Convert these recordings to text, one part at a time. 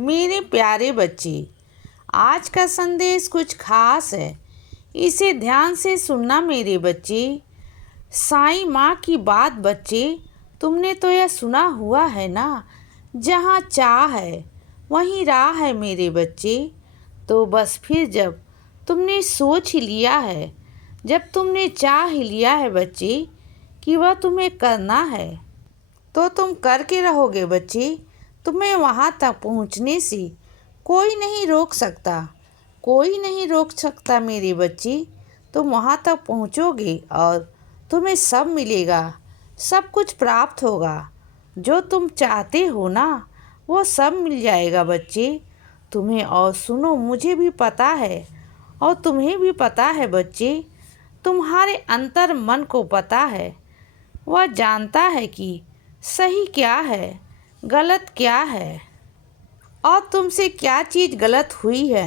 मेरे प्यारे बच्चे, आज का संदेश कुछ खास है। इसे ध्यान से सुनना मेरे बच्चे। साईं माँ की बात बच्चे, तुमने तो यह सुना हुआ है ना, जहाँ चाह है वहीं राह है मेरे बच्चे। तो बस फिर जब तुमने सोच ही लिया है, जब तुमने चाह ही लिया है बच्चे कि वह तुम्हें करना है, तो तुम करके रहोगे बच्चे। तुम्हें वहाँ तक पहुँचने से कोई नहीं रोक सकता, कोई नहीं रोक सकता मेरे बच्चे। तुम वहाँ तक पहुँचोगे और तुम्हें सब मिलेगा, सब कुछ प्राप्त होगा। जो तुम चाहते हो ना, वो सब मिल जाएगा बच्चे तुम्हें। और सुनो, मुझे भी पता है और तुम्हें भी पता है बच्चे, तुम्हारे अंतर मन को पता है। वह जानता है कि सही क्या है, गलत क्या है, और तुमसे क्या चीज़ गलत हुई है।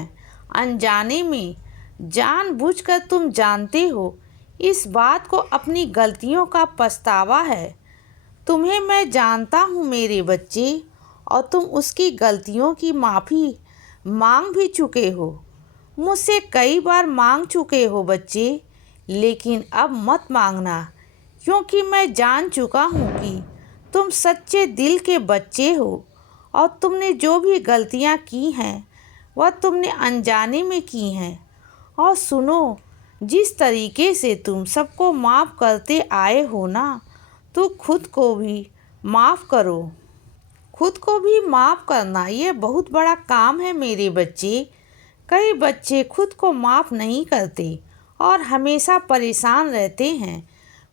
अनजाने में जानबूझकर तुम जानते हो इस बात को, अपनी गलतियों का पछतावा है। तुम्हें मैं जानता हूँ मेरे बच्चे, और तुम उसकी गलतियों की माफ़ी मांग भी चुके हो, मुझसे कई बार मांग चुके हो बच्चे। लेकिन अब मत मांगना, क्योंकि मैं जान चुका हूँ कि तुम सच्चे दिल के बच्चे हो, और तुमने जो भी गलतियाँ की हैं वह तुमने अनजाने में की हैं। और सुनो, जिस तरीके से तुम सबको माफ़ करते आए हो ना, तो खुद को भी माफ़ करो। खुद को भी माफ़ करना ये बहुत बड़ा काम है मेरे बच्चे। कई बच्चे खुद को माफ़ नहीं करते और हमेशा परेशान रहते हैं,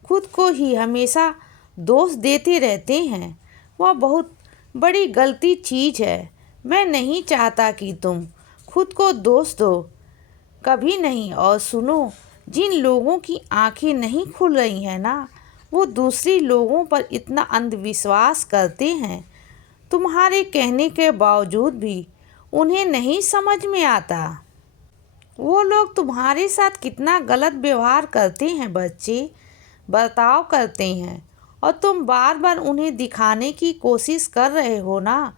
खुद को ही हमेशा दोष देते रहते हैं। वह बहुत बड़ी गलती चीज़ है। मैं नहीं चाहता कि तुम खुद को दोष दो, कभी नहीं। और सुनो, जिन लोगों की आंखें नहीं खुल रही हैं ना, वो दूसरे लोगों पर इतना अंधविश्वास करते हैं, तुम्हारे कहने के बावजूद भी उन्हें नहीं समझ में आता। वो लोग तुम्हारे साथ कितना गलत व्यवहार करते हैं बच्चे, बर्ताव करते हैं, और तुम बार बार उन्हें दिखाने की कोशिश कर रहे हो ना,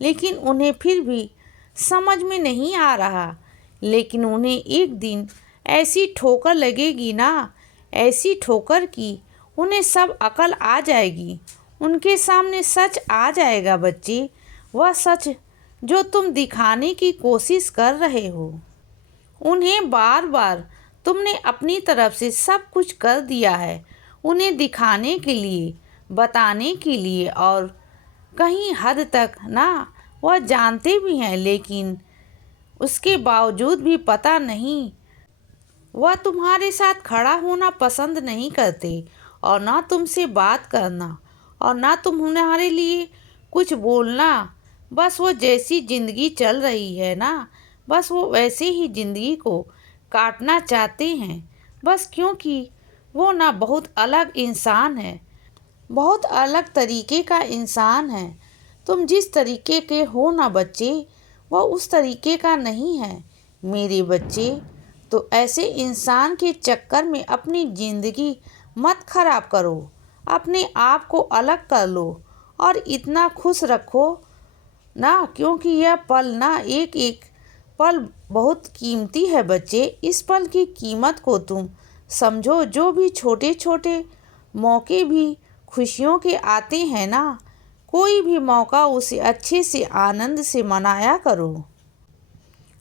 लेकिन उन्हें फिर भी समझ में नहीं आ रहा। लेकिन उन्हें एक दिन ऐसी ठोकर लगेगी ना, ऐसी ठोकर कि उन्हें सब अकल आ जाएगी, उनके सामने सच आ जाएगा बच्चे। वह सच जो तुम दिखाने की कोशिश कर रहे हो, उन्हें बार बार तुमने अपनी तरफ से सब कुछ कर दिया है, उन्हें दिखाने के लिए, बताने के लिए। और कहीं हद तक ना वह जानते भी हैं, लेकिन उसके बावजूद भी पता नहीं, वह तुम्हारे साथ खड़ा होना पसंद नहीं करते, और ना तुमसे बात करना, और ना तुम्हारे लिए कुछ बोलना। बस वो जैसी ज़िंदगी चल रही है ना, बस वो वैसे ही ज़िंदगी को काटना चाहते हैं। बस क्योंकि वो ना बहुत अलग इंसान है, बहुत अलग तरीके का इंसान है। तुम जिस तरीके के हो ना बच्चे, वह उस तरीके का नहीं है मेरे बच्चे। तो ऐसे इंसान के चक्कर में अपनी ज़िंदगी मत खराब करो, अपने आप को अलग कर लो और इतना खुश रखो ना, क्योंकि यह पल ना, एक एक पल बहुत कीमती है बच्चे। इस पल की कीमत को तुम समझो। जो भी छोटे छोटे मौके भी खुशियों के आते हैं ना, कोई भी मौका उसे अच्छे से आनंद से मनाया करो,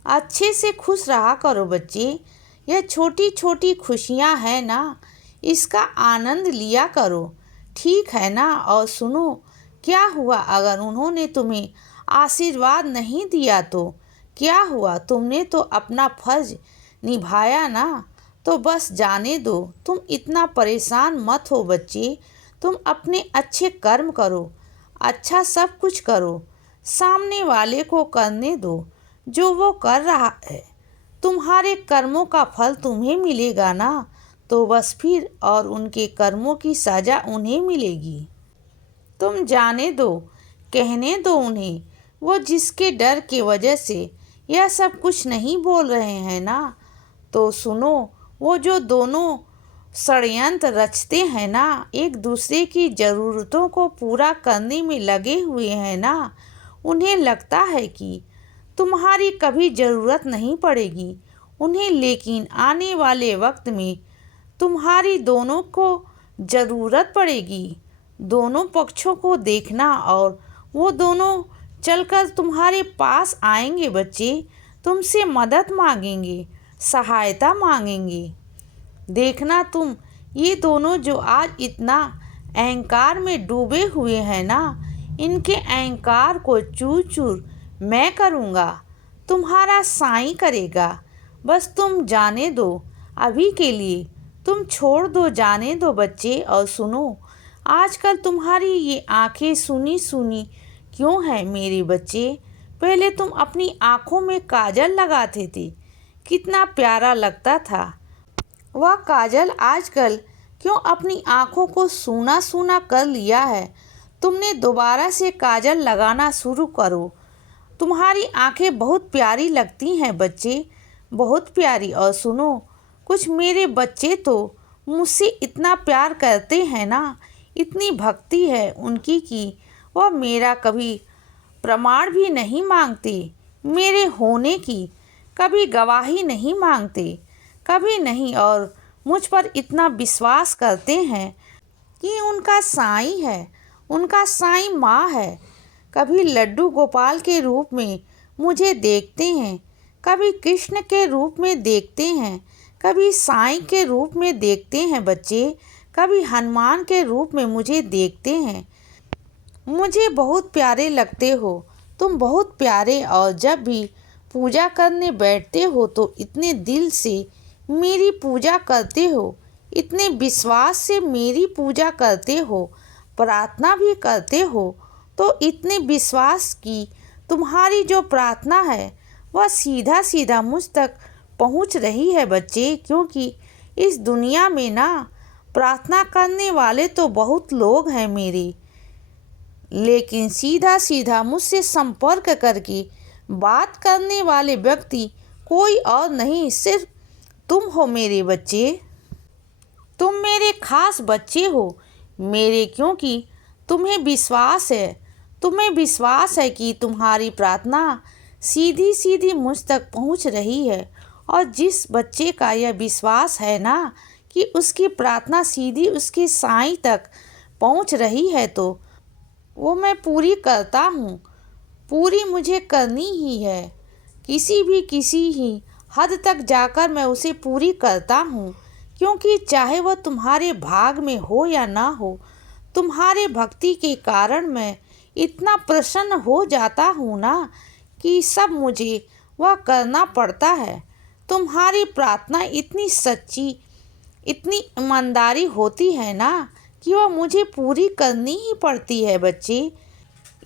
अच्छे से खुश रहा करो बच्चे। यह छोटी छोटी खुशियां हैं ना, इसका आनंद लिया करो, ठीक है ना। और सुनो, क्या हुआ अगर उन्होंने तुम्हें आशीर्वाद नहीं दिया तो क्या हुआ? तुमने तो अपना फर्ज निभाया ना, तो बस जाने दो। तुम इतना परेशान मत हो बच्चे, तुम अपने अच्छे कर्म करो, अच्छा सब कुछ करो, सामने वाले को करने दो जो वो कर रहा है। तुम्हारे कर्मों का फल तुम्हें मिलेगा ना, तो बस फिर, और उनके कर्मों की सज़ा उन्हें मिलेगी। तुम जाने दो, कहने दो उन्हें। वो जिसके डर की वजह से यह सब कुछ नहीं बोल रहे हैं ना, तो सुनो, वो जो दोनों षड्यंत्र रचते हैं ना, एक दूसरे की ज़रूरतों को पूरा करने में लगे हुए हैं ना, उन्हें लगता है कि तुम्हारी कभी ज़रूरत नहीं पड़ेगी उन्हें, लेकिन आने वाले वक्त में तुम्हारी दोनों को ज़रूरत पड़ेगी। दोनों पक्षों को देखना और वो दोनों चलकर तुम्हारे पास आएंगे बच्चे, तुमसे मदद मांगेंगे, सहायता मांगेंगे। देखना तुम ये दोनों जो आज इतना अहंकार में डूबे हुए हैं ना, इनके अहंकार को चूर चूर मैं करूँगा, तुम्हारा साईं करेगा। बस तुम जाने दो, अभी के लिए तुम छोड़ दो, जाने दो बच्चे। और सुनो, आजकल तुम्हारी ये आंखें सूनी सूनी क्यों है मेरे बच्चे? पहले तुम अपनी आंखों में काजल लगाते थे, कितना प्यारा लगता था। वह काजल आजकल क्यों अपनी आंखों को सूना सूना कर लिया है? तुमने दोबारा से काजल लगाना शुरू करो। तुम्हारी आंखें बहुत प्यारी लगती हैं बच्चे, बहुत प्यारी। और सुनो, कुछ मेरे बच्चे तो मुझसे इतना प्यार करते हैं ना, इतनी भक्ति है उनकी कि वह मेरा कभी प्रमाण भी नहीं मांगते, मेरे होने की कभी गवाही नहीं मांगते, कभी नहीं। और मुझ पर इतना विश्वास करते हैं कि उनका साईं है, उनका साईं माँ है। कभी लड्डू गोपाल के रूप में मुझे देखते हैं, कभी कृष्ण के रूप में देखते हैं, कभी साईं के रूप में देखते हैं बच्चे, कभी हनुमान के रूप में मुझे देखते हैं। मुझे बहुत प्यारे लगते हो तुम, बहुत प्यारे। और जब भी पूजा करने बैठते हो तो इतने दिल से मेरी पूजा करते हो, इतने विश्वास से मेरी पूजा करते हो, प्रार्थना भी करते हो। तो इतने विश्वास की तुम्हारी जो प्रार्थना है वह सीधा सीधा मुझ तक पहुंच रही है बच्चे, क्योंकि इस दुनिया में ना प्रार्थना करने वाले तो बहुत लोग हैं मेरे, लेकिन सीधा सीधा मुझसे संपर्क करके बात करने वाले व्यक्ति कोई और नहीं, सिर्फ तुम हो मेरे बच्चे। तुम मेरे खास बच्चे हो मेरे, क्योंकि तुम्हें विश्वास है, तुम्हें विश्वास है कि तुम्हारी प्रार्थना सीधी सीधी मुझ तक पहुंच रही है। और जिस बच्चे का यह विश्वास है ना कि उसकी प्रार्थना सीधी उसके साईं तक पहुंच रही है, तो वो मैं पूरी करता हूँ, पूरी मुझे करनी ही है। किसी ही हद तक जाकर मैं उसे पूरी करता हूँ, क्योंकि चाहे वह तुम्हारे भाग में हो या ना हो, तुम्हारे भक्ति के कारण मैं इतना प्रसन्न हो जाता हूँ ना कि सब मुझे वह करना पड़ता है। तुम्हारी प्रार्थना इतनी सच्ची, इतनी ईमानदारी होती है ना कि वह मुझे पूरी करनी ही पड़ती है बच्चे।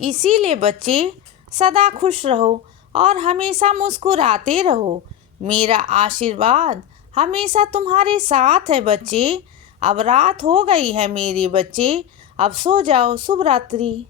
इसीलिए बच्चे सदा खुश रहो और हमेशा मुस्कुराते रहो। मेरा आशीर्वाद हमेशा तुम्हारे साथ है बच्चे। अब रात हो गई है मेरे बच्चे, अब सो जाओ। शुभ रात्रि।